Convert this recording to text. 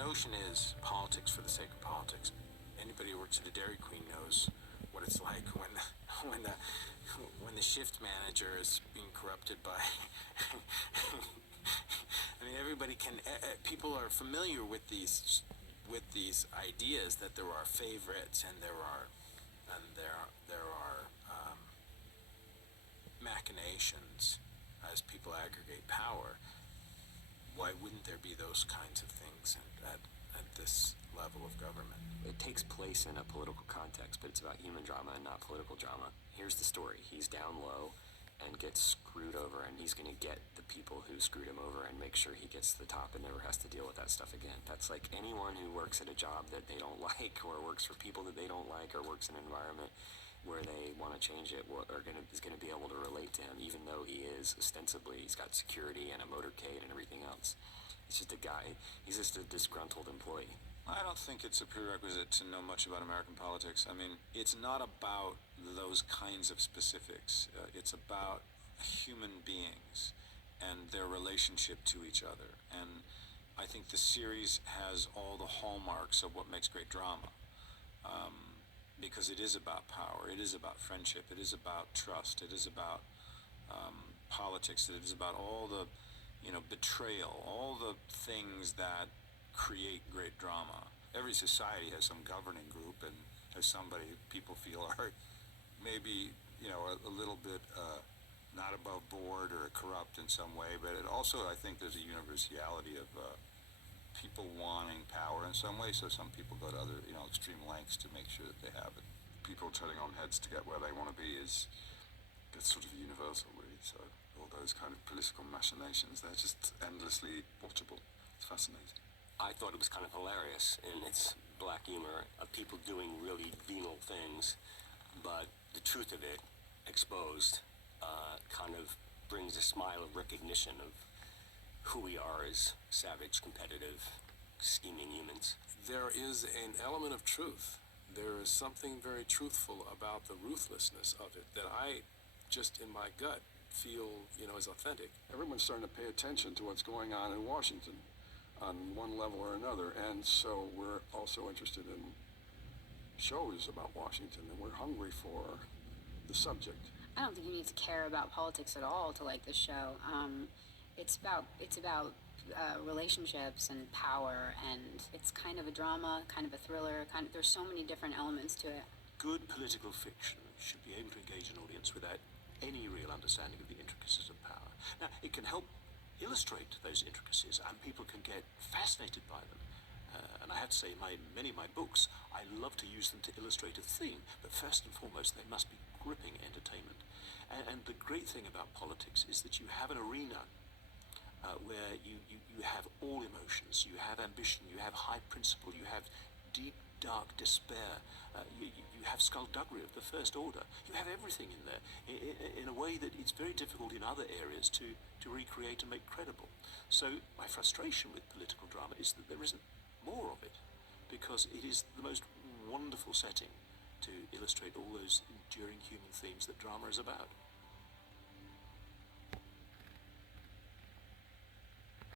notion is politics for the sake of politics. Anybody who works at a Dairy Queen knows what it's like when the shift manager is being corrupted by. I mean, everybody can. People are familiar with these ideas that there are favorites and there are machinations as people aggregate power. Why wouldn't there be those kinds of things at this level of government? It takes place in a political context, but it's about human drama and not political drama. Here's the story. He's down low and gets screwed over, and he's going to get the people who screwed him over and make sure he gets to the top and never has to deal with that stuff again. That's like anyone who works at a job that they don't like, or works for people that they don't like, or works in an environment where they want to change it, is going to be able to relate to him, even though he is ostensibly, he's got security and a motorcade and everything else. He's just a guy. He's just a disgruntled employee. I don't think it's a prerequisite to know much about American politics. I mean, it's not about those kinds of specifics. It's about human beings and their relationship to each other. And I think the series has all the hallmarks of what makes great drama. Because it is about power, it is about friendship, it is about trust, it is about politics, it is about all the, betrayal, all the things that create great drama. Every society has some governing group and has somebody people feel are maybe, a little bit not above board or corrupt in some way, but it also, I think there's a universality of people wanting power in some way, so some people go to other, extreme lengths to make sure that they have it. People treading on heads to get where they want to be is sort of universal, really. So all those kind of political machinations, they're just endlessly watchable. It's fascinating. I thought it was kind of hilarious in its black humor of people doing really venal things, but the truth of it, exposed, kind of brings a smile of recognition of who we are as savage, competitive, scheming humans. There is an element of truth. There is something very truthful about the ruthlessness of it that I, just in my gut, feel, is authentic. Everyone's starting to pay attention to what's going on in Washington on one level or another, and so we're also interested in shows about Washington, and we're hungry for the subject. I don't think you need to care about politics at all to like this show. It's about relationships and power, and it's kind of a drama, kind of a thriller. There's so many different elements to it. Good political fiction should be able to engage an audience without any real understanding of the intricacies of power. Now, it can help illustrate those intricacies, and people can get fascinated by them. And I have to say, in many of my books, I love to use them to illustrate a theme, but first and foremost, they must be gripping entertainment. And the great thing about politics is that you have an arena where you have all emotions, you have ambition, you have high principle, you have deep, dark despair, you have skullduggery of the first order. You have everything in there in a way that it's very difficult in other areas to recreate and make credible. So my frustration with political drama is that there isn't more of it, because it is the most wonderful setting to illustrate all those enduring human themes that drama is about.